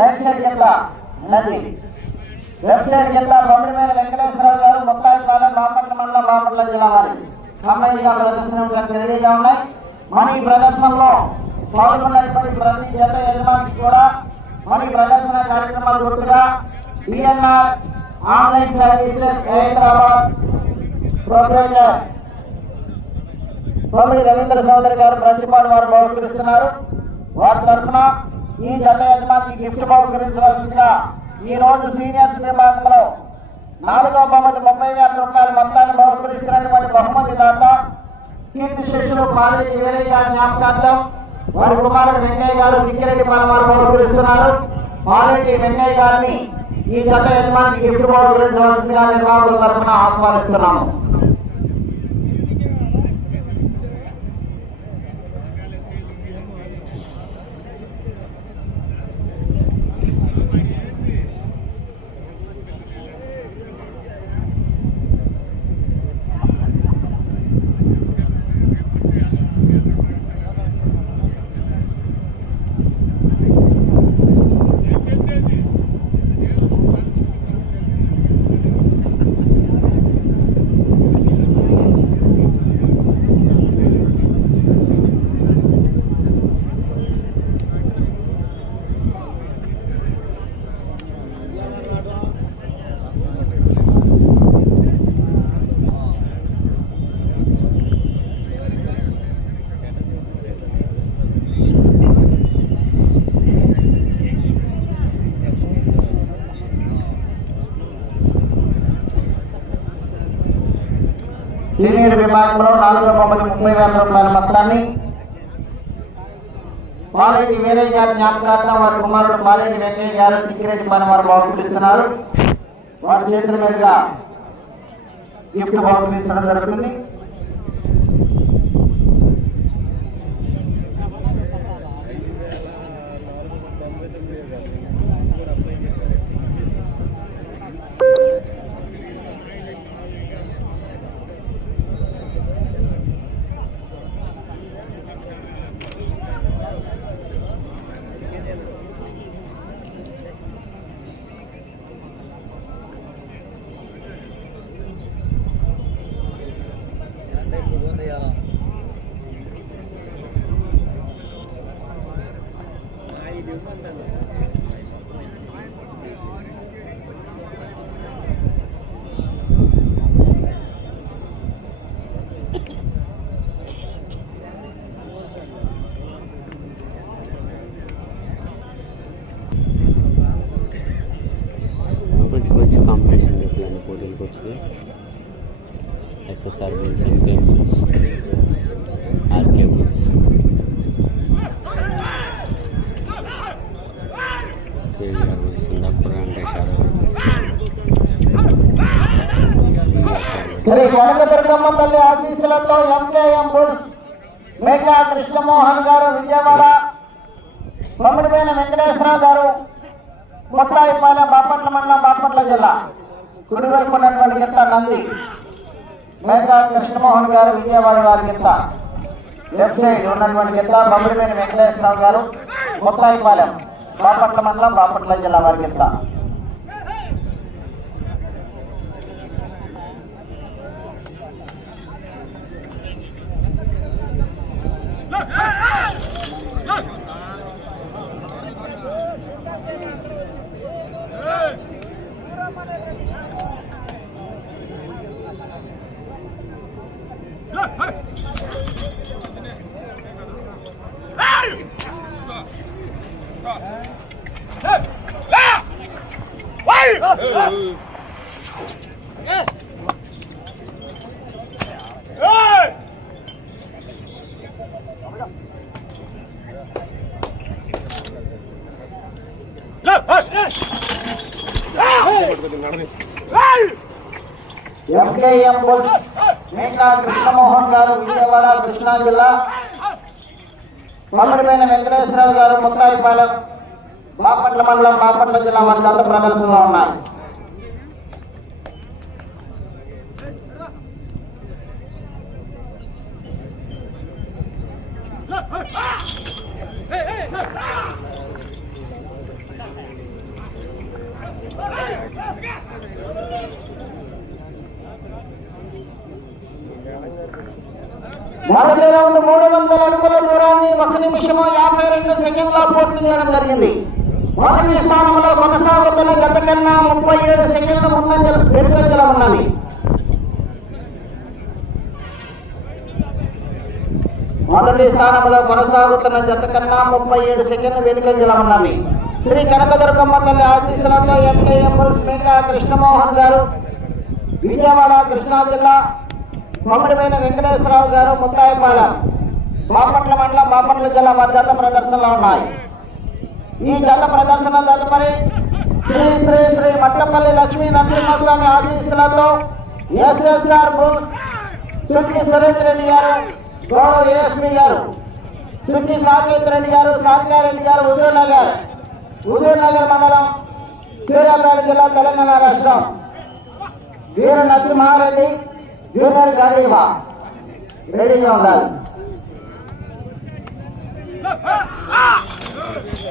Right side కింద నది left side కింద బొమ్మడి మీద వెంకటేశ్వరరావు గారు ముక్తాయిపాలెం బాపట్ల మండలం బాపట్ల జిల్లా వారి. అమ్మాయిగా ప్రదర్శన రెడీగా ఉన్నాయి. మన ఈ ప్రదర్శనలో పాల్గొన్నటువంటి ప్రతి జత యజమానికి కూడా మన ప్రదర్శన కార్యక్రమాలు గుర్తుగా DNR online services Hyderabad proprietor తొమ్మిది రవీంద్ర సోదరి గారు ప్రతిపాటు వారు బహుకరిస్తున్నారు. వారి తరఫున ఈ జత యజమానికి గిఫ్ట్ బహుకరించవలసిందిగా ఈ రోజు సీనియర్స్ విభాగంలో నాలుగో బహుమతి ముప్పై వేల రూపాయల మొత్తాన్ని బహుకరిస్తున్నటువంటి బహుమతి దాత కీర్తి శిష్యులు కాలేజీ వీరయ్య గారి జ్ఞాపకార్థం వారి కుమారుడు వెంకయ్య గారు కిక్కిరెడ్డి వారు బహుకరిస్తున్నారు. కాలేజీ వెంకయ్య గారిని ఈ జత యజమానికి గిఫ్ట్ బహుకరించవలసిందిగా నిర్వాహకుల తరఫున ఆహ్వానిస్తున్నాము సీనియర్ విభాగంలో నాలుగో బొమ్మకి ముప్పై వేల రూపాయల మొత్తాన్ని కాలేజీ వీరయ్య గారి జ్ఞాపకార్థం వారి కుమారుడు కాలేజీ వెంకయ్య గారు సిక్కిరెడ్డి పని వారు బహుకరిస్తున్నారు. వారి చేతుల మీదుగా గిఫ్ట్ బహుకరించడం జరుగుతుంది మంచి మంచి కాంపిటీషన్ జరుగుతుంది పోటీలకు వచ్చింది SSR bulls MK bulls RK bulls KGR bulls ఇందాకూర Venkateswara Sri Kanakadurgamma తల్లి ఆశీస్సులతో ఎంకేఎం బుల్స్ మేకా కృష్ణమోహన్ గారు విజయవాడ బొమ్మడిపోయిన వెంకటేశ్వరరావు గారు ముత్తాయిపాలెం బాపట్ల మండలం బాపట్ల జిల్లా కుడివైపు ఉన్నటువంటి గిత్త నంది? మేఘా కృష్ణమోహన్ గారు విజయవాడ వారి గిత్త లెఫ్ట్ సైడ్ ఉన్నటువంటి గిత్త బొమ్మడిపోయిన వెంకటేశ్వరరావు గారు ముత్తాయిపాలెం బాపట్ల మండలం బాపట్ల జిల్లా వారి గిత్త ఎంకేఎం మేకా కృష్ణమోహన్ గారు విజయవాడ కృష్ణా జిల్లా. మమ్మడిపైన వెంకటేశ్వరరావు గారు ముత్తాయిపాలెం బాపట్ల మండలం బాపట్ల జిల్లా వారి గత ప్రదర్శనలో ఉన్నాయి మొదటి రౌండ్ మూడు వందల అడుగుల దూరాన్ని ఒక నిమిషము యాభై రెండు సెకండ్ల పూర్తి చేయడం జరిగింది మొదటి స్థానంలో కొనసాగుతున్న గత కన్నా ముప్పై ఏడు సెకండ్ల ముందంజల వెనుకంజల ఉన్నది. మొదటి స్థానంలో కొనసాగుతున్న జత కన్నా ముప్పై ఏడు సెకండ్లు వెనుకంజల ఉన్నవి శ్రీ కనకదుర్గమ్మ తల్లి ఆశీస్సులతో ఎంకేఎంఎల్ శ్రీకా కృష్ణమోహన్ గారు విజయవాడ కృష్ణా జిల్లా కొమ్మడిపైన వెంకటేశ్వరరావు గారు ముత్తాయిపాలెం బాపట్ల మండలం బాపట్ల జిల్లా వారి జత ప్రదర్శనలో ఉన్నాయి. ఈ జత ప్రదర్శన తదుపరి శ్రీ శ్రీ శ్రీ మట్టపల్లి లక్ష్మీ నరసింహస్వామి ఆశీస్సులతో ఎస్ఎస్ఆర్ బుల్ చుట్టి సురేంద్ర రెడ్డి గారు గౌరవ ఏఎస్పీ గారు చుట్టి సాకేత్ రెడ్డి గారు సారికారెడ్డి గారు హుజూర్ నగర్ హుజూర్ నగర్ మండలం సూర్యాపేట జిల్లా తెలంగాణ రాష్ట్రం. వీర నరసింహారెడ్డి జూనియర్ గాంధీవా రెడీగా ఉండాలి. Hey!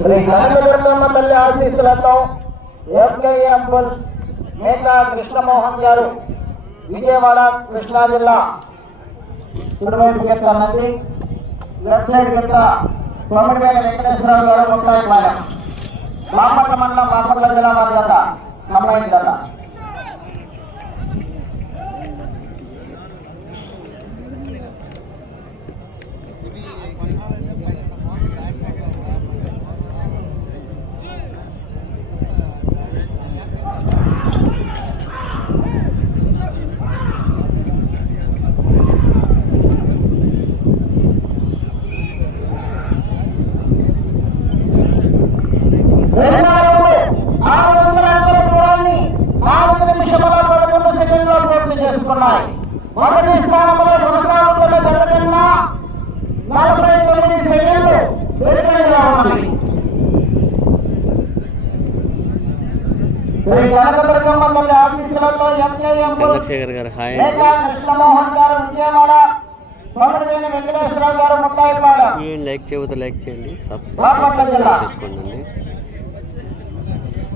శ్రీ కనకదుర్గమ్మ తల్లి ఆశీస్సులతో ఎఫ్కేఎం బుల్స్ మేకా కృష్ణమోహన్ గారు విజయవాడ కృష్ణా జిల్లా. కుడివైపు కింద నంది లెఫ్ట్ సైడ్ కింద కొమ్మడిపేట వెంకటేశ్వరరావు గారు ముత్తాయిపాలెం బాపట్ల మండలం బాపట్ల జిల్లా వారి జత కంబైన్ రెండవ రౌండ్ ఆరు వందల అడుగుల దూరాన్ని నాలుగు నిమిషముల పదకొండు సెకండ్లో చేసుకున్నాయి మొదటి స్థానంలో కొనసాగుతున్న నలభై తొమ్మిది సెకండ్లు వెనుకగా చంద్రశేఖర్ గారు హాయ్ మేకా కృష్ణమోహన్ గారు విజయవాడ కొమరవేణి వెంకటేశ్వరరావు గారు ముత్తాయిపాలెం వీడియోని లైక్ చేయకపోతే లైక్ చేయండి. సబ్స్క్రైబ్ చేసుకోండి.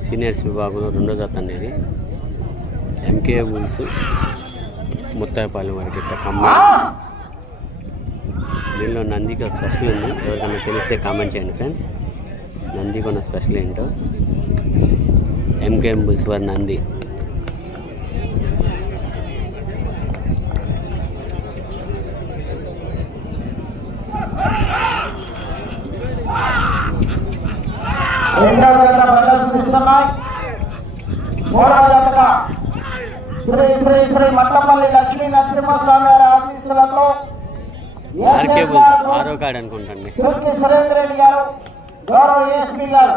సీనియర్స్ విభాగంలో రెండో జత అండి ఇది. ఎంకే బుల్స్ ముత్తాయిపాలెం వారికి ఇట్ట కమ్మ. దీనిలో నందికి స్పెషల్ ఉంది. ఎవరికైనా తెలిస్తే కామెంట్ చేయండి ఫ్రెండ్స్. నందికి ఉన్న స్పెషల్ ఏంటో. ఎంకేఎం బుల్స్ వారి నంది. రెండవ జత మూడవ జతగా శ్రీ శ్రీ శ్రీ మట్టపల్లి లక్ష్మీ నరసింహస్వామి వారి ఆశీస్సులతో చుర్కి సురేంద్ర రెడ్డి గారు గౌరవ ఏఎస్పీ గారు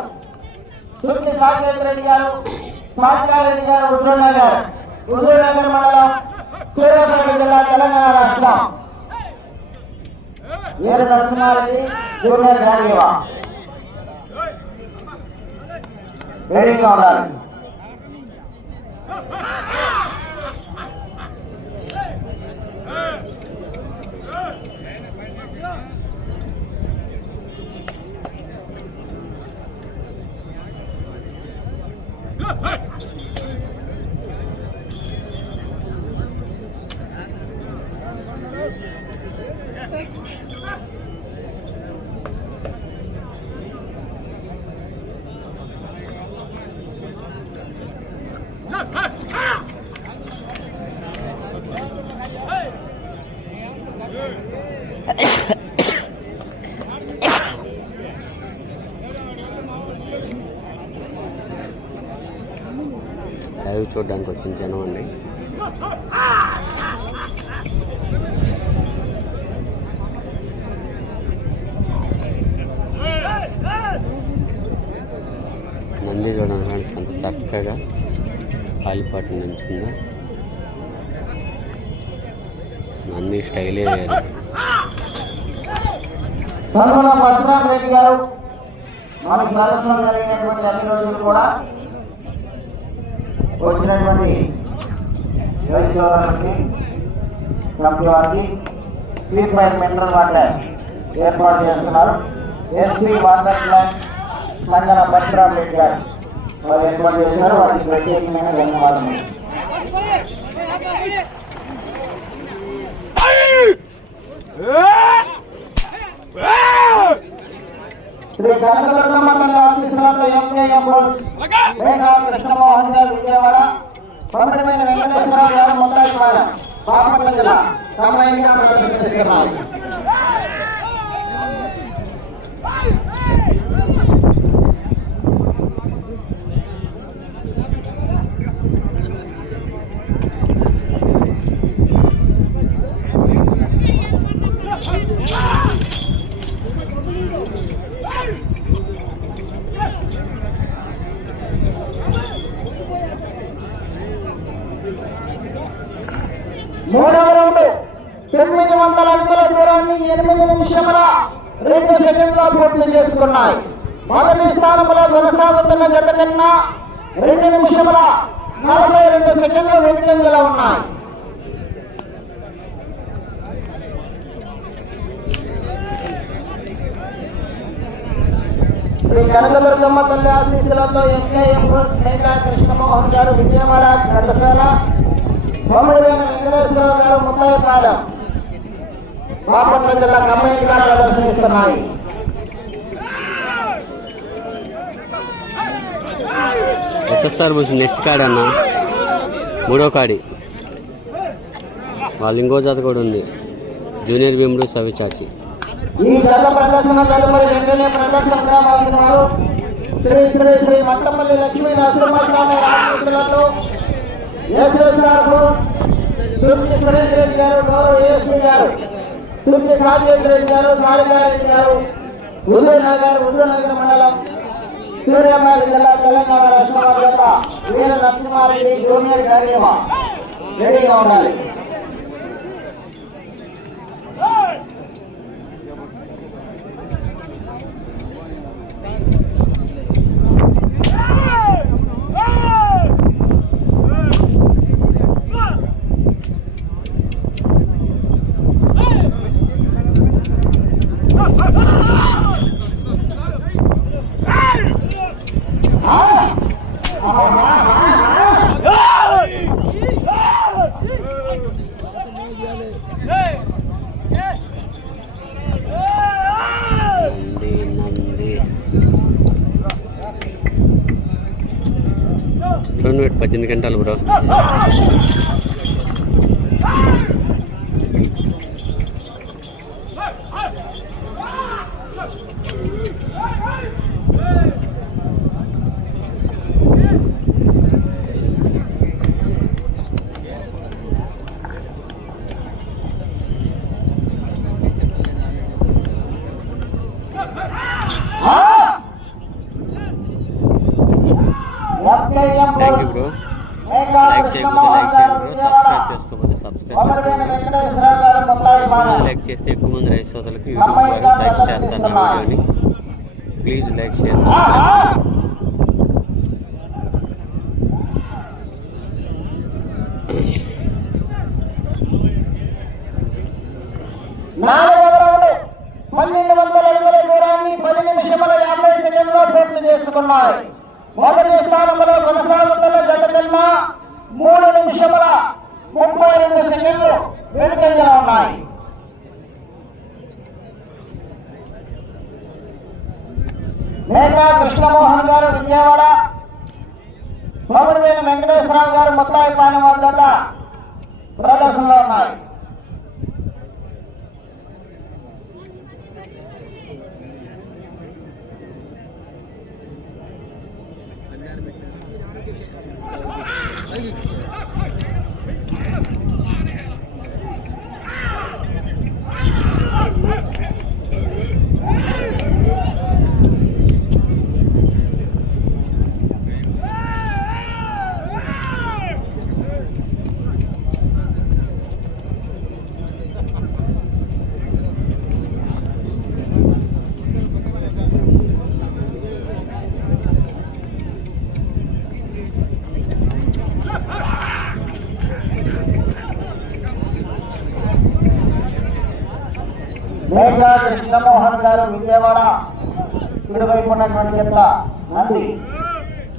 చుర్కి సాకేత్ రెడ్డి గారు సాచికారెడ్డి గారు హుజూర్ నగర్ హుజూర్ నగర్ మండలం సూర్యాపేట జిల్లా తెలంగాణ రాష్ట్రం. వీర నరసింహారెడ్డి జూనియర్ జాగీవా రెడీగా ఉండాలి లైవ్ చూడడానికి వచ్చిన జనం అండి. నంది చూడండి ఫ్రెండ్స్ అంత చక్కగా కాలిపాటు నుంచి నంది స్టైలే వేరు. తనుగుల రెడ్డి గారు మనకి ప్రదర్శన జరిగినటువంటి అన్ని రోజులు కూడా వచ్చినటువంటి వైశ్వరానికి కమిటీ వారికి స్పీడ్ బై మినరల్ వాటర్ ఏర్పాటు చేస్తున్నారు. SP water plant Sangana Parasurama Reddy గారు వారు ఏర్పాటు చేశారు. వారికి ప్రత్యేకమైన ధన్యవాదాలు. శ్రీ కనకదుర్గమ్మ తల్లి ఆశీస్సులతో ఎంకేఎం బుల్స్ మేఘా కృష్ణమోహన్ గారు విజయవాడ. పంపిణమైన వెంకటేశ్వరరావు గారు ముద్దాయివాడ బాపట్ల జిల్లా. సమయంగా ప్రదర్శిస్తున్నారు మూడవ రౌండ్ తొమ్మిది వందల అడుగుల దూరాన్ని ఎనిమిది నిమిషముల రెండు సెకండ్ల పూర్తి చేసుకున్నాయి. మొదటి స్థానంలో కొనసాగుతున్న జత కన్నా రెండు నిమిషముల నలభై రెండు సెకండ్లు వెనుకంజలో ఉన్నాయి. శ్రీ కనకదుర్గమ్మ తల్లి ఆశీస్సులతో ఎంకేఎం స్నేహిత కృష్ణమోహన్ గారు విజయవాడ ఘటశాల బొమ్మడివేన వెంకటేశ్వరరావు గారు ముత్తయ్యపాలెం బాపట్ల జిల్లా కమ్యూనిగా ప్రదర్శనిస్తున్నాయి. ఎస్ఎస్ఆర్ బస్ నెక్స్ట్ కాడి అన్న. మూడో కాడి. వాళ్ళు ఇంకో జాత కూడా ఉంది. జూనియర్ భీముడు సవిచాచి ఈ జత ప్రదర్శన తదుపరి శ్రీ శ్రీ శ్రీ మట్టపల్లి లక్ష్మీ నరసింహస్వామి యేసుదాసు సురేష్ రెడ్డి గారు గౌరవ ఏఎస్పీ గారు తృప్తి సాజేష్ రెడ్డి గారు సారికారెడ్డి గారు హుజూర్ నగర్ హుజూర్ నగర్ మండలం సూర్యాపేట జిల్లా తెలంగాణ రాష్ట్ర వీర నరసింహారెడ్డి జూనియర్ కార్యక్రమం రెడీగా ఉండాలి నంది నంది చూడండి వీటి పద్దెనిమిది గంటలు bro thank you bro like చేయకపోతే లైక్ చేయండి బ్రో సబ్స్క్రైబ్ చేసుకోకపోతే సబ్స్క్రైబ్ చేసుకోండి లైక్ చేస్తే ఎక్కువ మంది రైతు సోదరులకు యూట్యూబ్ వారు సైట్ చేస్తారు నా వీడియోని ప్లీజ్ చేసి పన్నెండు వందల అడుగుల దూరాన్ని పది నిమిషముల యాభై సెకండ్లో పూర్తి చేసుకున్నాయి. మొదటి స్థానంలో కొనసాగుతున్న జత కన్నా మూడు నిమిషముల ముప్పై రెండు సెకండ్లు వెనుకంగా ఉన్నాయి. నేతా కృష్ణమోహన్ గారు విజయవాడ పవన్వేలు వెంకటేశ్వరరావు గారు ముత్తాయిపాలెం వద్ద ప్రదర్శనలో ఉన్నాయి కుడివైపు ఉన్నటువంటి గిట్ల నంది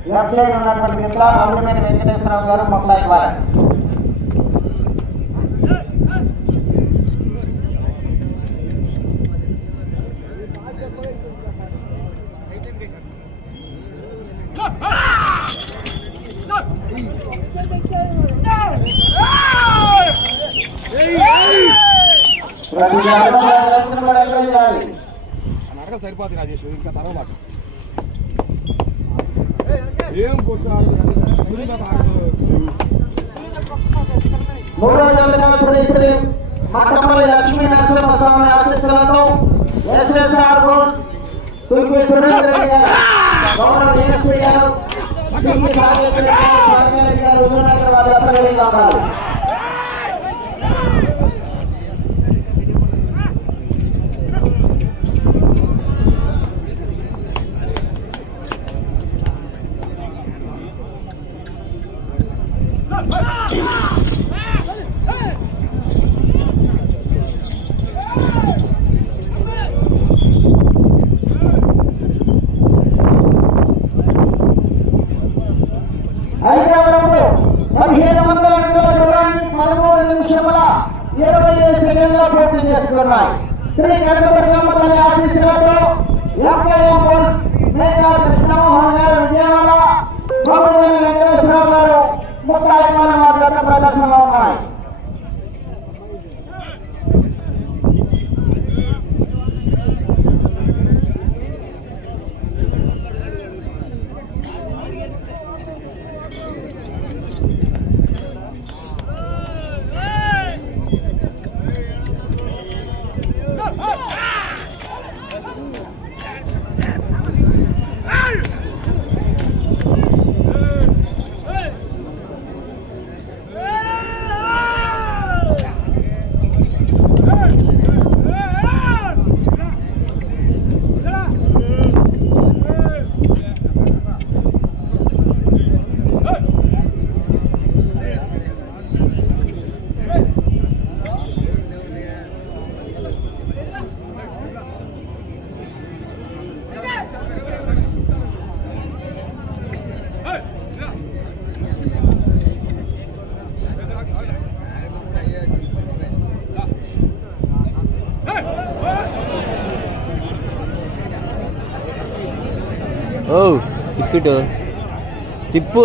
లెఫ్ట్ సైడ్ ఉన్నటువంటి గిట్ల గౌరవమైన వెంకటేశ్వరరావు గారు మొక్కలాయి వారు ప్రతి జాతర రైతులు కూడా ఎంకరేజ్ చేయాలి నరకలు సరిపోతుంది రాజేష్ ఇంకా తర్వాత. ఏం మూడో జతగా ఆశీస్సులతో ఎస్ఎస్ఆర్ సురేంద్ర గౌరవ గారు గారు గారు వారి రెడీగా ఉన్నారు ఐదవరంలో పదిహేను వందల అడుగుల దూరాన్ని పదమూడు నిమిషముల ఇరవై ఐదు సెకండ్ల పోటీ చేస్తున్నాయి శ్రీ కనకదుర్గమ్మ తల్లి ఆశీస్సులతో ఎంకేఎం పోల్స్ మేఘా కృష్ణమోహన్ గారు విజయవాడ గౌరవమైన వెంకటేశ్వరరావు గారు ముత్తాయిమాల వారి యొక్క ప్రదర్శనలో ఉన్నాయి ఓ టికెట్ తిప్పు.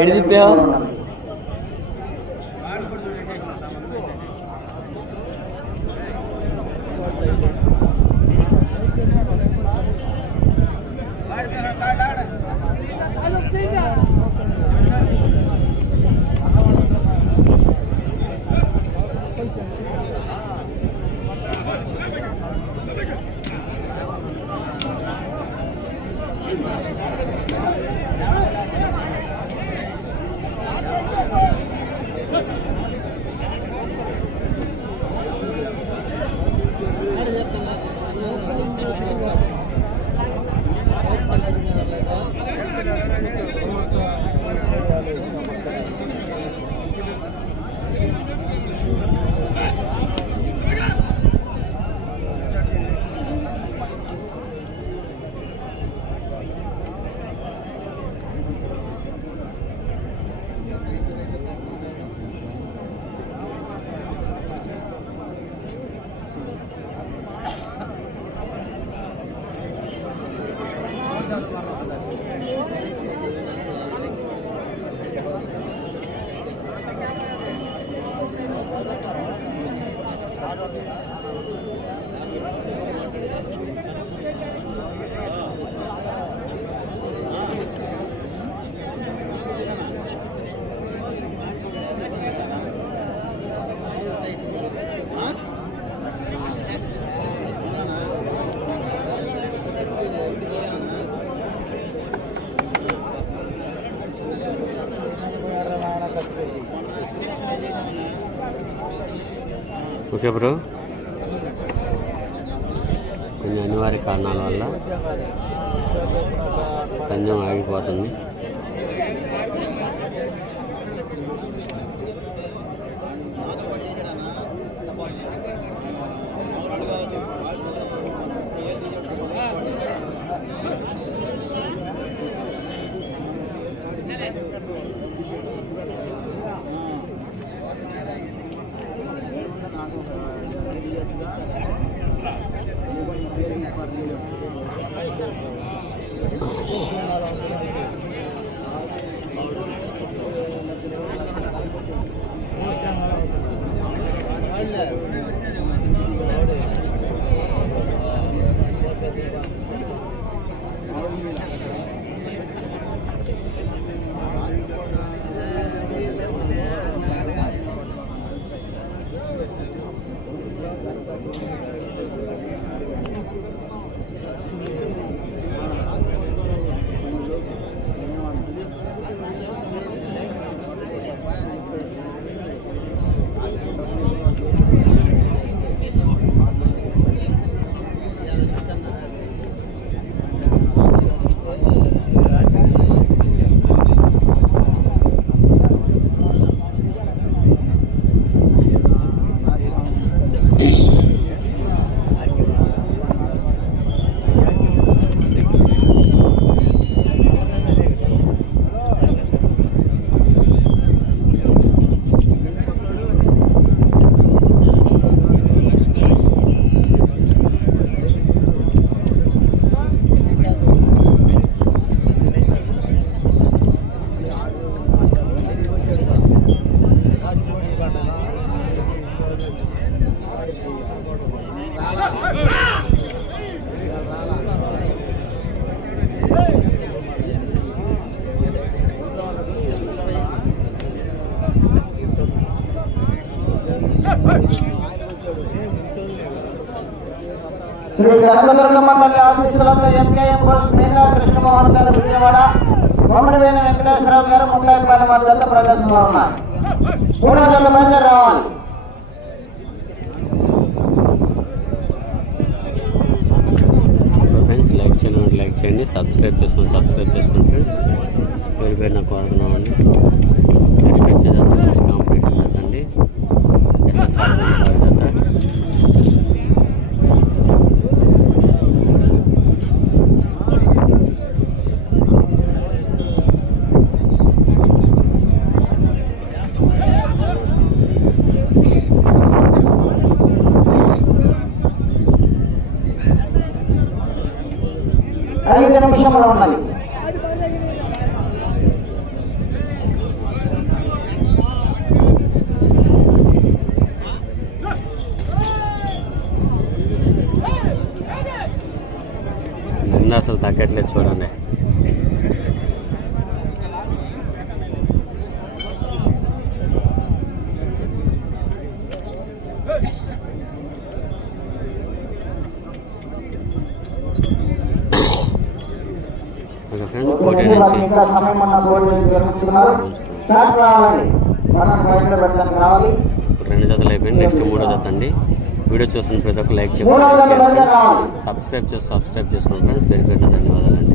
ఎటు తిప్పావు? ありがとうございます。ఓకే బ్రో. కొన్ని అనివార్య కారణాల వల్ల పందెం ఆగిపోతుంది. శ్రీ గారు ముక్తాయిపల్లి వారి జత ప్రదర్శనలో ఉన్నారు. మూడో జత మధ్య రావాలి. ఫ్రెండ్స్ లైక్ చేయండి లైక్ చేయండి. సబ్స్క్రైబ్ చేసుకోండి సబ్స్క్రైబ్ చేసుకోండి ఫ్రెండ్స్ పేరు పేరు నాకు వాడుకున్నామండి నెక్స్ట్ వచ్చేది మంచి కాంపిటీషన్ జతండి ఎస్ఎస్ఆర్ వారి జత రావాలి చూడండి. రెండు జతలు అయిపోయింది నెక్స్ట్ మూడో జత అండి. వీడియో చూస్తున్న ప్రతి ఒక్క లైక్ చేయండి సబ్స్క్రైబ్ చేసి సబ్స్క్రైబ్ చేసుకోండి ఫ్రెండ్స్ పేరు ధన్యవాదాలు.